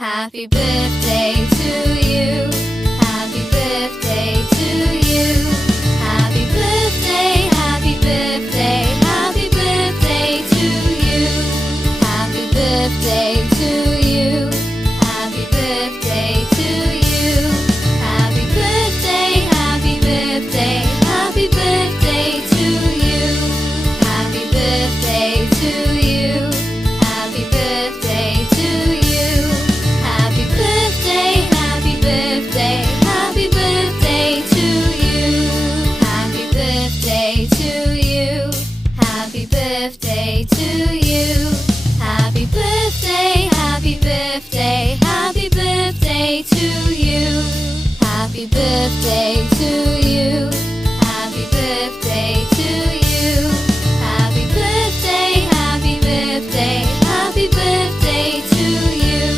Happy birthday to you. Happy birthday to you. Happy birthday, happy birthday, happy birthday to you. Happy birthday to you. Happy birthday to you. Happy birthday, happy birthday, happy birthday to you. Happy birthday to you. Happy birthday to you. Happy birthday, happy birthday, happy birthday to you. Happy birthday to you. Happy birthday to you. Happy birthday, happy birthday, happy birthday to you. Happy birthday to you. Happy birthday to you. Happy birthday, happy birthday, happy birthday to you.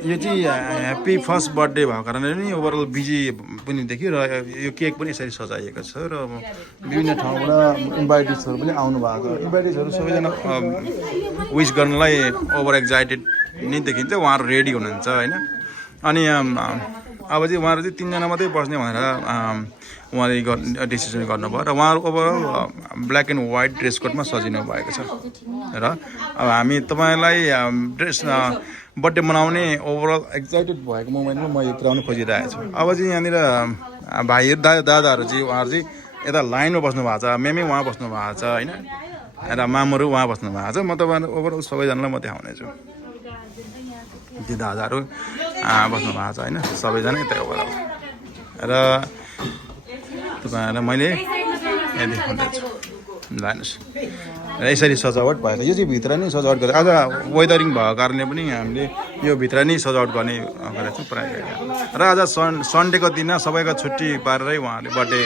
यो चाहिँ happy first birthday भएको कारणले नि overall busy पनि देखियो र यो cake पनि यसरी सजाइएको छ र विभिन्न ठाउँबाट इन्भाइटिसहरू पनि आउनु भएको छ। इन्भाइटिसहरू सबैजना विस गर्नलाई ओभर एक्साइटेड नै देखिन्छ। उहाँहरू रेडी हुनुहुन्छ होइन। अनि अब चाहिँ उहाँहरू चाहिँ 3 जना मात्रै बस्ने भनेर उहाँले डिसिसन गर्नुभयो र उहाँहरू overall black and white dress कोडमा सजिनु भएको छ। र अब हामी तपाईँलाई ड्रेस बर्थडे मनाउने ओभरअल एक्साइटेड भएको मोमेन्टमा म यो पुऱ्याउनु खोजिरहेको छु। अब चाहिँ यहाँनिर भाइहरू दादाहरू चाहिँ उहाँहरू चाहिँ यता लाइनमा बस्नु भएको छ। मेमै उहाँ बस्नु भएको छ होइन र मामुहरू उहाँ बस्नु भएको छ। म तपाईँहरू ओभरअल सबैजनालाई म देखाउने छु। ती दादाहरू बस्नु भएको छ होइन सबैजना यता ओभरअल। र तपाईँहरूलाई मैले यहाँ देखाउँदैछु ल हेर्नुहोस्। र यसरी सजावट भएको यो चाहिँ भित्र नै सजावट गरेर आज वेदरिङ भएको कारणले पनि हामीले यो भित्र नै सजावट गर्ने गरेको छौँ प्रायः। र आज सन्डेको दिन सबैको छुट्टी पारेरै उहाँहरूले बर्थडे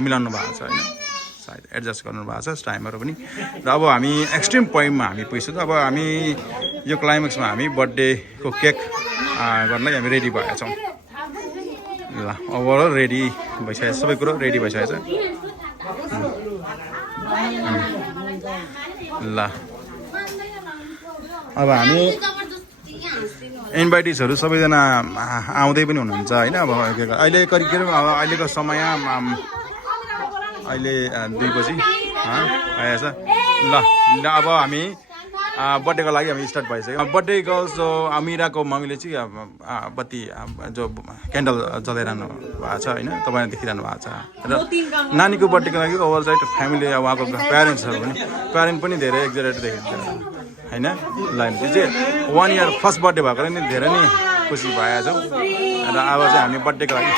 मिलाउनु भएको छ होइन। सायद एडजस्ट गर्नुभएको छ टाइमहरू पनि। र अब हामी एक्सट्रिम पोइन्टमा हामी पुगिसक्यौँ। अब हामी यो क्लाइमेक्समा हामी बर्थडेको केक गर्नलाई हामी रेडी भएका छौँ। ल ओभरअल रेडी भइसकेको छ। सबै कुरो रेडी भइसकेको छ। ल अब हामी इन्भाइटिसहरू सबैजना आउँदै पनि हुनुहुन्छ होइन। अब अहिले करिब अब अहिलेको समय अहिले 2 बजी आएछ। ल अब हामी बर्थडेको लागि हामी स्टार्ट भइसक्यो। बर्थडे गर्ल्स जो अमिराको मम्मीले चाहिँ बत्ती जो क्यान्डल जलाइरहनु भएको छ होइन तपाईँले देखिरहनु भएको छ। र नानीको बर्थडेको लागि ओभर साइड फ्यामिली उहाँको प्यारेन्ट पनि धेरै एक्जाइटेड देखिन्छ होइन। लाइन त्यो चाहिँ 1 इयर फर्स्ट बर्थडे भएको नि धेरै नै खुसी भएका छौँ। र अब चाहिँ हामी बर्थडेको लागि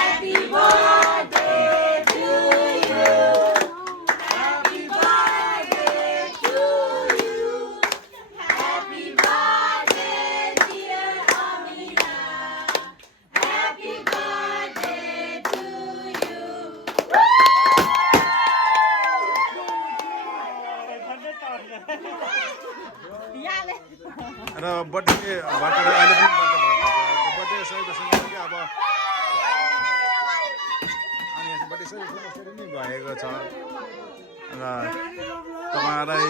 र बर्थडे भएको अहिले पनि बर्थडे सेलिब्रेसन लागि अब अनि बर्थडे सेलिब्रेसन नै भएको छ। र तपाईँहरूलाई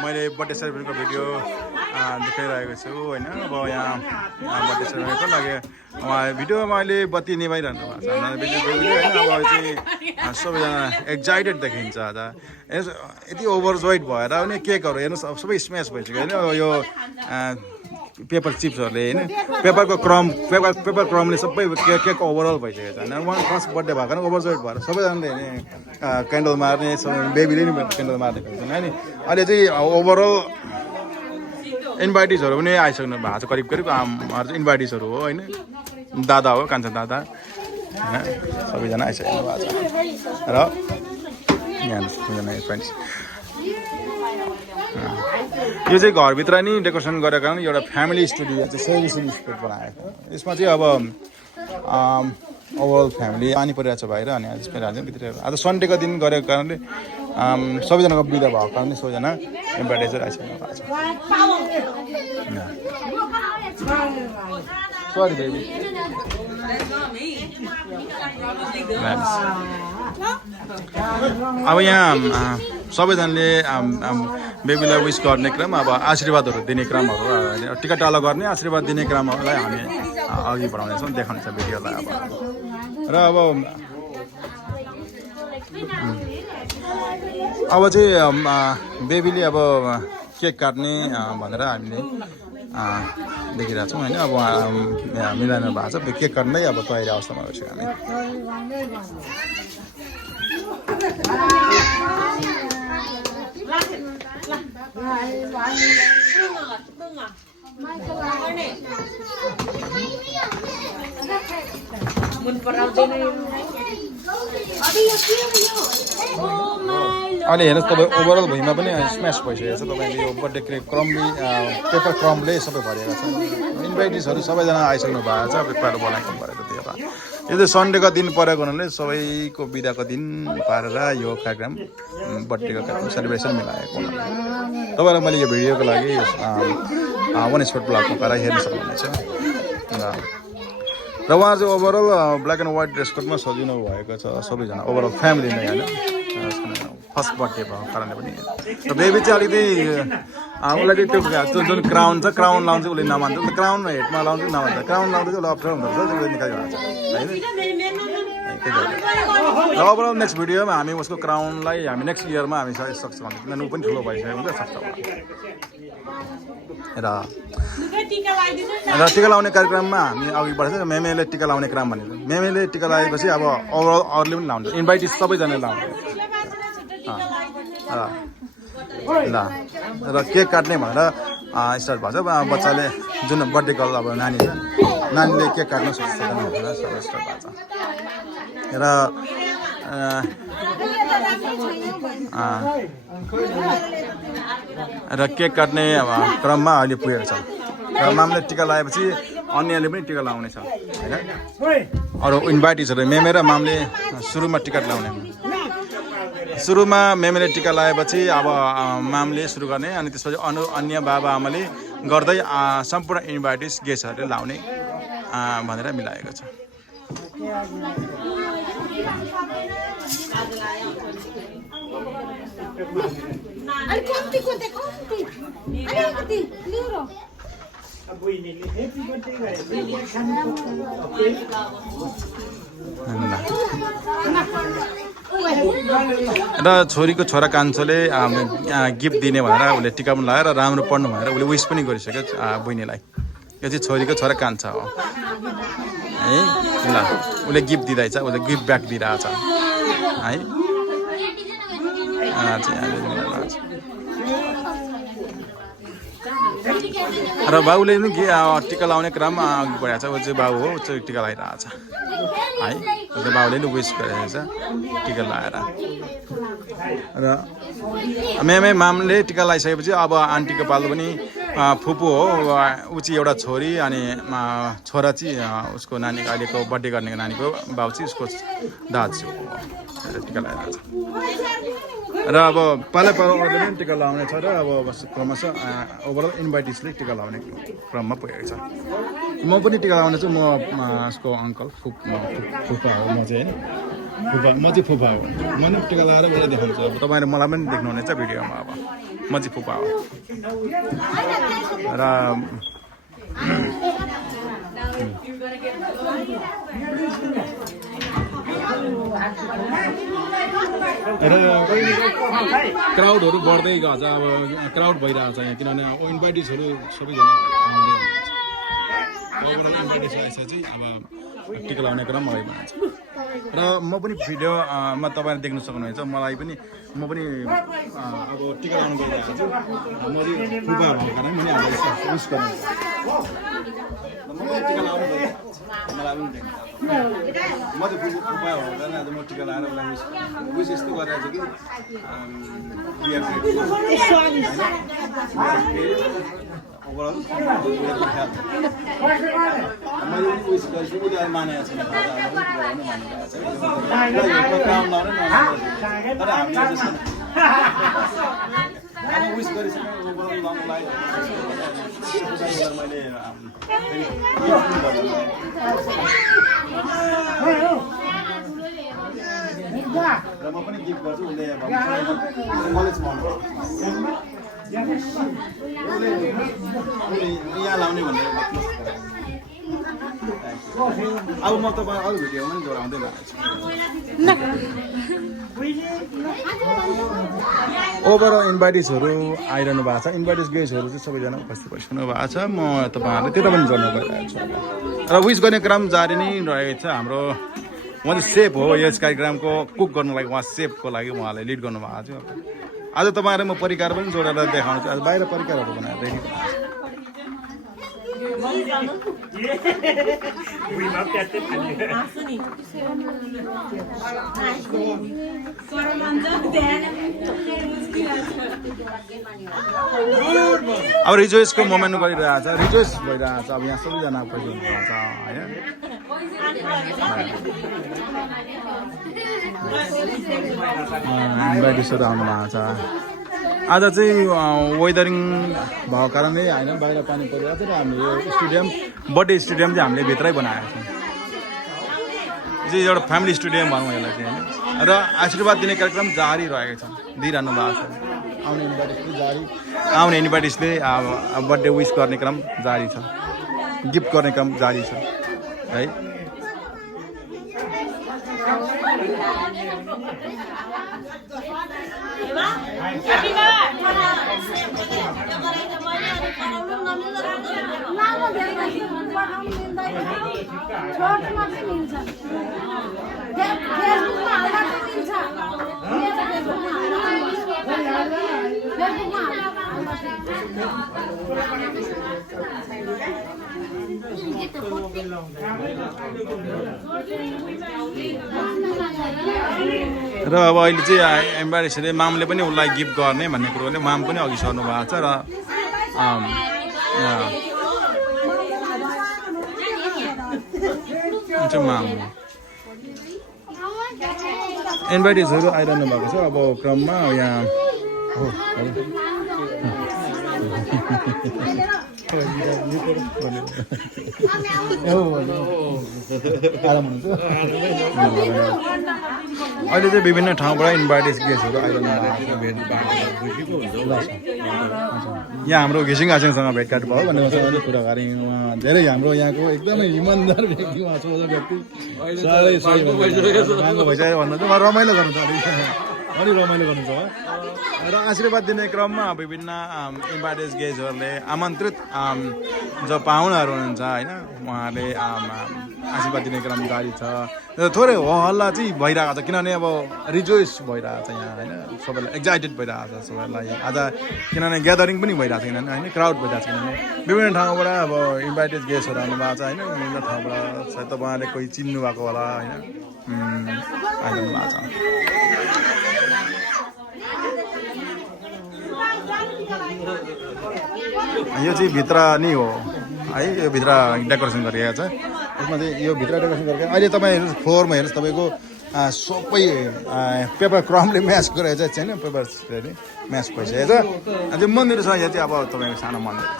मैले बर्थडे सेलिब्रेसनको भिडियो देखाइरहेको छु होइन। अब यहाँ बर्थडे सेलिब्रेसनको लागि भिडियोमा अहिले बत्ती निभाइरहनु भएको छ भिडियो होइन। अब चाहिँ सबैजना एक्साइटेड देखिन्छ आज। यति ओभरजोइड भएर पनि केकहरू हेर्नुहोस् अब सबै स्म्यास भइसक्यो होइन। यो पेपर चिप्सहरूले होइन पेपर क्रमले सबै केक ओभरअल भइसकेको छ होइन। उहाँ फर्स्ट बर्थडे भएको नि ओभरजोइड भएर सबैजनाले क्यान्डल मार्ने बेबीले नि क्यान्डल मार्ने हुन्छ नि। अहिले चाहिँ ओभरअल इन्भाइटिसहरू पनि आइसक्नु भएको छ। करिब इन्भाइटिसहरू हो होइन। दादा हो कान्छा दादा होइन सबैजना आइसक्नु भएको छ। र यहाँ सबैजना फ्रेन्ड्स यो चाहिँ घरभित्र नि डेकोरेसन गरेको कारण एउटा फ्यामिली स्टुडियो चाहिँ सर्भिसिङ स्पोट बनाएको यसमा चाहिँ अब ओभरअल फ्यामिली पानी परिरहेको छ बाहिर अनि त्यसमा राजा भित्र आज सन्डेको दिन गरेको कारणले सबैजनाको बिदा भएको कारणले सबैजना एडभर्टाइजर आइसक्नु भएको छ सरी बेबी अब यहाँ सबैजनाले बेबीलाई विस गर्ने क्रम अब आशीर्वादहरू दिने क्रमहरू टिकाटालो गर्ने आशीर्वाद दिने क्रमहरूलाई हामी अघि बढाउनेछौँ देखाउनेछ भिडियोलाई अब चाहिँ बेबीले अब केक काट्ने भनेर हामीले देखिरहेको छौँ होइन अब मिलाउनु भएको छ केक काट्दै अब तयारी अवस्थामा गर्छौँ हामी अहिले हेर्नुहोस् तपाईँ ओभरअल भुइँमा पनि स्म्यास भइसकेको छ तपाईँले यो बर्थडे केक क्रमले पेपर क्रमले सबै भरिएको छ इन्भाइटिसहरू सबैजना आइसक्नु भएको छ पेपर बोलाएको परेको थियो यो चाहिँ सन्डेको दिन परेको हुनाले सबैको बिदाको दिन पारेर यो कार्यक्रम बर्थडेको कार्यक्रम सेलिब्रेसन मिलाएको तपाईँलाई मैले यो भिडियोको लागि वान स्पोर्ट ब्लगमा पाएर हेर्न सक्नुहुनेछ र उहाँ चाहिँ overall black and white dress कोडमा सजिनु भएको छ सबैजना ओभरअल फ्यामिली नै होइन फर्स्ट बर्थडे भएको कारणले पनि र बेबी चाहिँ अलिकति उसलाई चाहिँ त्यो जुन क्राउन छ क्राउन लाउँछ उसले नमान्छ उसले क्राउन हेडमा लाउँछ नमान्छ क्राउन लाउँदा चाहिँ उसले अप्ठ्यारो हुँदो रहेछ त्यसले निकालिरहेको छ होइन र ओभरअल नेक्स्ट भिडियोमा हामी उसको क्राउनलाई हामी नेक्स्ट इयरमा हामी सक्छौँ किनभने ऊ पनि ठुलो भइसकेको हुन्छ सक्छ र टिका लाउने कार्यक्रममा हामी अघि बढ्छ मेमेले टिका लाउने क्रम भनेको मेमेले टिका लगाएपछि अब ओभरअल अरूले पनि लाउँछ इन्भाइटिस सबैजनाले लाउँछ ल र केक काट्ने भनेर स्टार्ट भएको छ बच्चाले जुन बर्थडे गर्ल अब नानी छ नानीले केक काट्न सक्छ स्टार्ट भएको छ र केक काट्ने क्रममा अहिले पुगेको छ र मामले टिका लगाएपछि अन्यले पनि टिका लगाउने छ होइन अरू इन्भाइटिसहरू मेमे र मामले सुरुमा टिकट लगाउने सुरुमा मेमेले टिका लगाएपछि अब मामले सुरु गर्ने अनि त्यसपछि अन्य बाबा आमाले गर्दै सम्पूर्ण इन्भाइटिस गेस्टहरूले लाउने भनेर मिलाएको छ र छोरीको छोरा कान्छोले गिफ्ट दिने भनेर उसले टिका पनि लगाएर राम्रो पढ्नु भनेर उसले विस पनि गरिसक्यो बहिनीलाई यो चाहिँ छोरीको छोरा कान्छा हो है ल उसले गिफ्ट दिँदैछ उसले गिफ्ट ब्याग दिइरहेछ है र बाबुले पनि टिका लाउने क्रममा अघि बढाएको छ ऊ चाहिँ बाबु हो ऊ चाहिँ टिका लगाइरहेछ है बाबुले पनि विस गरेको छ टिका लगाएर र मेमे मामले टिका लगाइसकेपछि अब आन्टीको पालो पनि फुपू हो ऊ चाहिँ एउटा छोरी अनि छोरा चाहिँ उसको नानीको अहिलेको बर्थडे गर्ने नानीको बाबु चाहिँ उसको दाजु टिका लगाइरहेको छ र अब पाला अरूले पनि टिका लगाउने छ र अब क्रमशः ओभरअल इन्भाइटिसले टिका लगाउने क्रममा पुगेको छ म पनि टिका लगाउने छु म उसको अङ्कल फुपा हो म चाहिँ होइन म चाहिँ फुपा हो म पनि टिका लगाएर उसलाई देखाउँछु अब तपाईँहरू मलाई पनि देख्नुहुनेछ भिडियोमा अब म चाहिँ फुपा हो र क्राउडहरू बढ्दै गएको छ अब क्राउड भइरहेको छ यहाँ किनभने इन्भाइटिसहरू सबैजना आउँदै हुनुहुन्छ इन्भाइटिस आएपछि चाहिँ अब टिका लगाउने क्रम अगाडि बढाउँछ र म पनि भिडियोमा तपाईँले देख्न सक्नुहुनेछ मलाई पनि म पनि अब टिका लगाउनु गइरहेको छु म फुपा भएको कारण पनि अब उस गर्ने म पनि टिका लगाउनु गइरहेको छु मलाई पनि देख्नु म चाहिँ फुपा भएको कारण आज म टिका लगाएर उसलाई उस यस्तो गरेर चाहिँ कि ओभरअल मैले उस गरेछु उसले मानेको छैन तर हामीले जस्तो अब विस गरिसक्यो ओभरअल लङलाई मैले र म पनि गिफ्ट गर्छु उसले कलेजमा यहाँ लाउने भनेर अब म तपाईँ अरू भिडियोमा पनि जोडाउँदै भएको छु ओभरअल इन्भाइटिसहरू आइरहनु भएको छ इन्भाइटिस गेस्टहरू चाहिँ सबैजना उपस्थित भइसक्नु भएको छ म तपाईँहरूले त्यता पनि जोड्नु गइरहेको छु र विस गर्ने क्रम जारी नै रहेछ हाम्रो उहाँ चाहिँ सेफ हो यस कार्यक्रमको कुक गर्नुको लागि उहाँ सेफको लागि उहाँले लिड गर्नुभएको थियो आज तपाईँहरू म परिकार पनि जोडेर देखाउँछु आज बाहिर परिकारहरू बनाएर रेडी अब रिजोइसको मोमेन्ट गरिरहेको छ रिजोइस भइरहेको छ अब यहाँ सबैजना पैसा हुनुभएको छ होइन इन्भाइटिसहरू आउनु भएको छ आज चाहिँ वेदरिङ भएको कारणले होइन बाहिर पानी परिरहेको थियो र हामीले यो स्टेडियम बर्थडे स्टेडियम चाहिँ हामीले भित्रै बनाएको छौँ यो चाहिँ एउटा फ्यामिली स्टेडियम भनौँ यसलाई चाहिँ होइन र आशीर्वाद दिने कार्यक्रम जारी रहेको छ दिइरहनु भएको छ आउने इन्भाइटिसले बर्थडे विस गर्ने क्रम जारी छ गिफ्ट गर्ने क्रम जारी छ है र अब अहिले चाहिँ एम्बारेसले मामले पनि उसलाई गिफ्ट गर्ने भन्ने कुरोले माम पनि अघि सर्नु भएको छ र माम इन्भाइटिसहरू आइरहनु भएको छ अब क्रममा यहाँ अहिले चाहिँ विभिन्न ठाउँबाट इन्भाइटिस गेस्टहरू आइरहनु यहाँ हाम्रो घिसिङ घासिङसँग भेटघाट भयो भन्ने उहाँले कुरा गरे उहाँ धेरै हाम्रो यहाँको एकदमै इमान्दार व्यक्ति उहाँ सोझा व्यक्ति साह्रै सही महँगो भइसक्यो भन्नु चाहिँ रमाइलो गर्नु छ अलिक रमाइलो गर्नु छ र आशीर्वाद दिने क्रममा विभिन्न इन्भाइटेड गेस्टहरूले आमन्त्रित जो पाहुनाहरू हुनुहुन्छ होइन उहाँले आशीर्वाद दिने क्रम जारी छ थोरै हो हल्ला चाहिँ भइरहेको छ किनभने अब रिजोइस भइरहेको छ यहाँ होइन सबैलाई एक्साइटेड भइरहेको छ सबैलाई आज किनभने ग्यादरिङ पनि भइरहेको छ किनभने होइन क्राउड भइरहेको छ किनभने विभिन्न ठाउँबाट अब इन्भाइटेड गेस्टहरू आउनु भएको छ होइन विभिन्न ठाउँबाट सायद तपाईँहरूले कोही चिन्नु भएको होला होइन आइरहनु भएको छ यो चाहिँ भित्र नै हो है यो भित्र डेकोरेसन गरिएको छ यसमा चाहिँ यो भित्र डेकोरेसन गरेको अहिले तपाईँ हेर्नुहोस् फ्लोरमा हेर्नुहोस् तपाईँको सबै पेपर क्रमले म्याच गरेको छ होइन पेपर म्याच भइसकेको छ अझै मन्दिर छ यहाँ चाहिँ अब तपाईँको सानो मन्दिर छ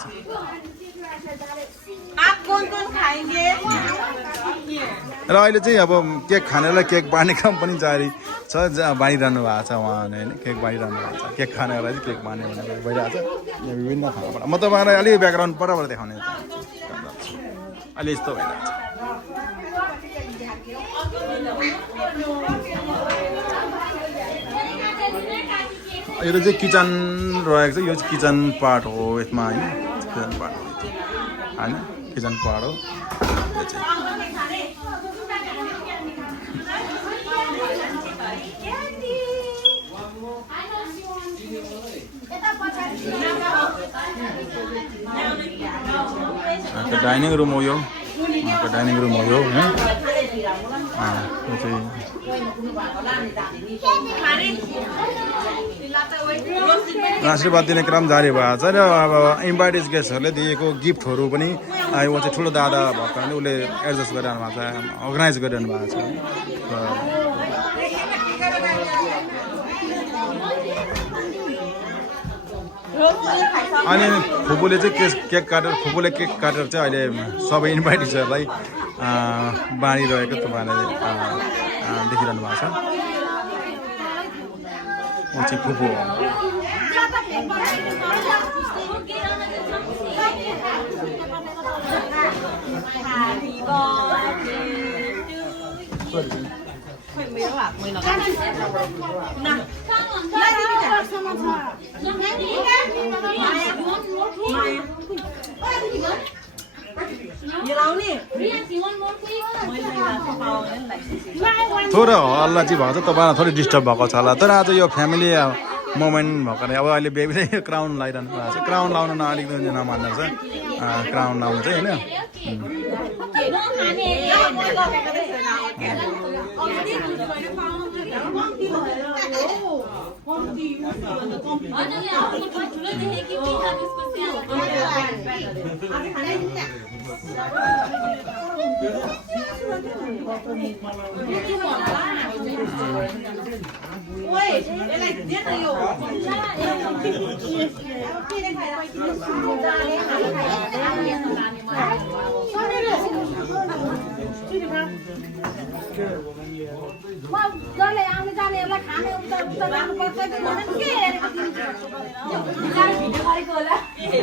र अहिले चाहिँ अब केक खानेलाई केक बाँड्ने काम पनि जारी छ बाँडिरहनु भएको छ उहाँले होइन केक बाँडिरहनु भएको छ केक खानेलाई चाहिँ केक बाँड्ने भनेर भइरहेको छ यहाँ विभिन्न ठाउँबाट म तपाईँलाई अलिक ब्याकग्राउन्ड परबाट देखाउने अहिले यस्तो भइरहेको छ यो चाहिँ किचन रहेको छ यो चाहिँ किचन पार्ट हो यसमा होइन किचन पार्ट हो होइन किचन पार्ट हो यो चाहिँ डाइनिङ रुम हो यो डाइनिङ रुम हो यो होइन यो चाहिँ आशीर्वाद दिने क्रम जारी भएको छ र अब इन्भाइटेड गेस्टहरूले दिएको गिफ्टहरू पनि ऊ चाहिँ ठुलो दादा भएको कारणले उसले एडजस्ट गरिरहनु भएको छ अर्गनाइज गरिरहनु भएको छ अनि फुपूले चाहिँ केक काटेर चाहिँ अहिले सबै इन्भाइटेडहरूलाई बाँडिरहेको तपाईँहरूले देखिरहनु भएको छ ऊ चाहिँ फुपू हो थोरै हल्ला चाहिँ भएको छ तपाईँलाई थोरै डिस्टर्ब भएको छ होला तर आज यो फ्यामिली मोमेन्ट भएको कारणले अब अहिले बेबीले क्राउन लगाइरहनु भएको छ क्राउन लाउन अलिकति नमान्दा चाहिँ क्राउन लाउनु चाहिँ होइन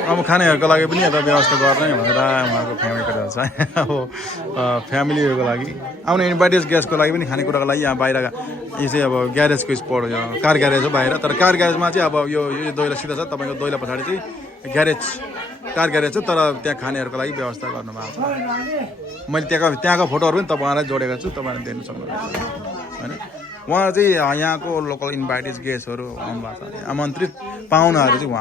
अब खानेहरूको लागि पनि यता व्यवस्था गर्ने भनेर उहाँको फ्यामिलीको छ अब फ्यामिलीहरूको लागि आउने इन्भाइटेड गेस्टको लागि पनि खानेकुराको लागि यहाँ बाहिर यो चाहिँ अब ग्यारेजको स्पोट हो यो कार ग्यारेज हो बाहिर तर कार ग्यारेजमा चाहिँ अब यो दैला सिधा छ तपाईँको दैला पछाडि चाहिँ ग्यारेज कार ग्यारेज छ तर त्यहाँ खानेहरूको लागि व्यवस्था गर्नुभएको छ मैले त्यहाँको फोटोहरू पनि तपाईँहरूलाई जोडेको छु तपाईँहरूले देख्नु सक्नुहुन्छ होइन उहाँ चाहिँ यहाँको लोकल इन्भाइटेड गेस्टहरू आउनुभएको छ आमन्त्रित पाहुनाहरू चाहिँ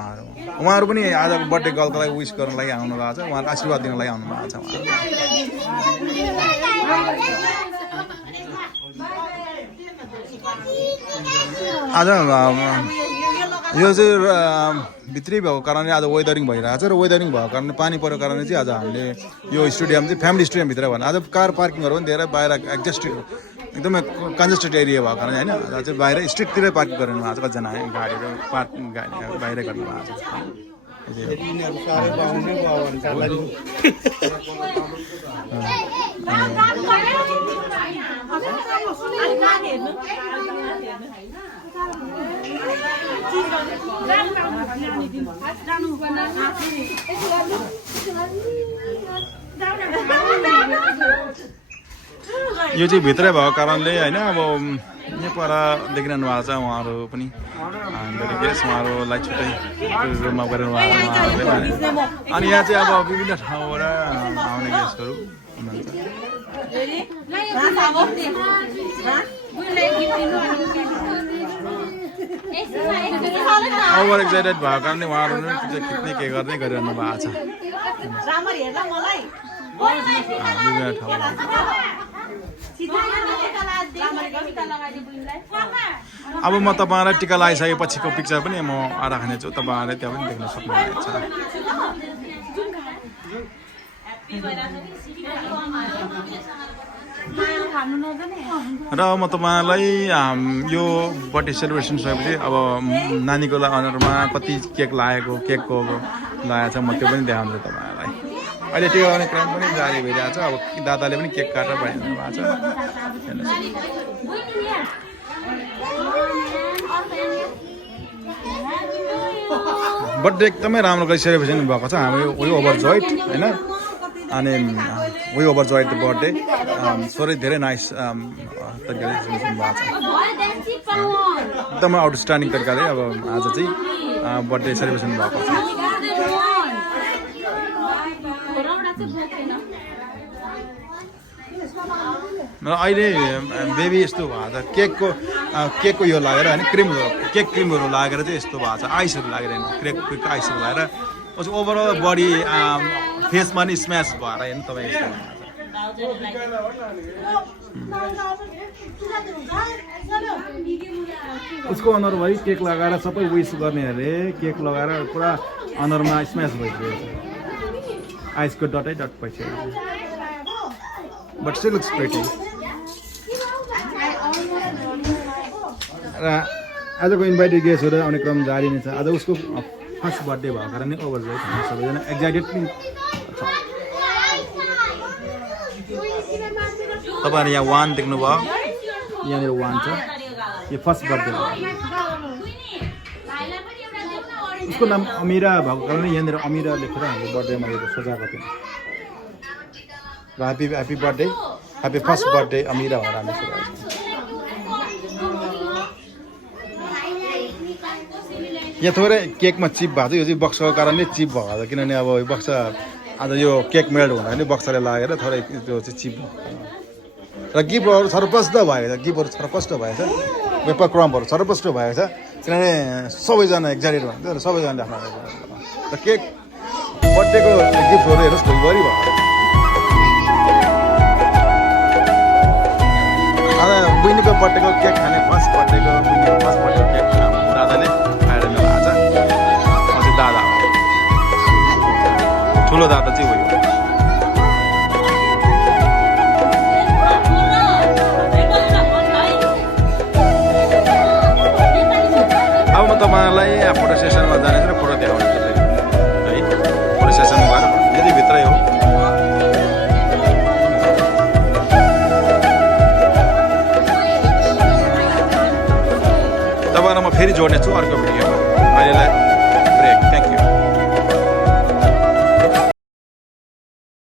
उहाँहरू पनि आजको बर्थडे गर्लको लागि विस गर्नको लागि आउनु भएको छ उहाँको आशीर्वाद दिनको लागि आउनु भएको छ आज यो चाहिँ भित्री भएको कारणले आज वेदरिङ भइरहेको छ र वेदरिङ भएको कारणले पानी परेको कारणले चाहिँ आज हामीले यो स्टेडियम चाहिँ फ्यामिली स्टेडियमभित्र भन्नु आज कार पार्किङहरू पनि धेरै बाहिर एडजस्टेड एकदमै कन्जेस्टेड एरिया भएको कारण होइन आज चाहिँ बाहिर स्ट्रिटतिरै पार्किङ गर्नु भएको छ कतिजना गाडीहरू बाहिरै गर्नु भएको छ यो चाहिँ भित्रै भएको कारणले होइन अब यहाँ पर देखिरहनु भएको छ उहाँहरू पनि उहाँहरूलाई छुट्टै रुममा गरेर उहाँहरूले अनि यहाँ चाहिँ अब विभिन्न ठाउँबाट आउने गेस्टहरू हुनुहुन्छ ओभर एक्साइटेड भएको कारणले उहाँहरू खिच्ने के गर्ने गरिरहनु भएको छ विभिन्न ठाउँमा अब म तपाईँलाई टिका लगाइसकेपछिको पिक्चर पनि म राख्नेछु तपाईँहरूले त्यहाँ पनि देख्न सक्नुहुन्छ र म तपाईँलाई यो बर्थडे सेलिब्रेसन सकेपछि अब नानीको अनुहारमा कति केक लागेको केकको लागेको छ म त्यो पनि देखाउँछु तपाईँहरूलाई अहिले टिका लगाउने क्रम पनि जारी भइरहेको छ अब दादाले पनि केक काटेर बनाइदिनु भएको छ बर्थडे एकदमै राम्रो गरी सेलिब्रेसन भएको छ हाम्रो वी ओभर जोइड होइन अनि we overjoyed the birthday सरी धेरै नाइस तरिकाले सेलिब्रेसन भएको छ एकदमै आउटस्ट्यान्डिङ तरिकाले अब आज चाहिँ बर्थडे सेलिब्रेसन भएको छ अहिले बेबी यस्तो भएको छ केकको यो लागेर होइन क्रिमहरू लागेर चाहिँ यस्तो भएको छ आइसहरू लागेर केकको आइसहरू लागेर ओभरअल बडी फेसमा नि स्म्यास भएर हेर्नु तपाईँ यस्तो उसको अनुहारभरि केक लगाएर सबै विस गर्नेहरूले केक लगाएर पुरा अनुहारमा स्म्यास भइसकेको छ आइसको डटै डट भइसकेको छ बट स्टिल लुक्स प्रिटी र आजको इन्भाइटेड गेस्टहरू आउने क्रम जारी नै छ आज उसको फर्स्ट बर्थडे भएको कारणले ओभरजोइड हामी सबैजना एक्साइटेड पनि छ तपाईँहरू यहाँ वान देख्नुभयो यहाँनिर वान छ यो फर्स्ट बर्थडे हो उसको नाम अमिरा भएको कारणले यहाँनिर अमिरा लेखेर हाम्रो बर्थडेमा यो सजाएको थियो र happy birthday happy first birthday Amira भनेर हामी सजाएको छौँ यहाँ थोरै केकमा चिप भएको थियो यो चाहिँ बक्साको कारणले चिप भएको छ किनभने अब यो बक्सा आज यो केक मेल्ट हुँदा नि बक्साले लागेर थोरै त्यो चाहिँ चिप र गिफ्टहरू छरपष्ट भएको छ गिफ्टहरू छरपष्ट भएछ पेपर क्रम्पहरू छरपष्ट भएको छ किनभने सबैजना एक्जाइटेड भएको थियो र सबैजनाले आफ्नो र केक बर्थडेको गिफ्टहरू हेर्नुहोस् भोलिभरि भएको आज बुइनीको बर्थडेको केक खाने फर्स्ट बर्थडेको केक दादाले आएर भएको छ अझै दादा हो ठुलो दादा चाहिँ उयो अब म तपाईँहरूलाई फोटो सेसनमा जाने र फोटो देखाउने है फोटो सेसन भएर यदि भित्रै हो तपाईँलाई म फेरि जोड्नेछु अर्को भिडियोमा अहिलेलाई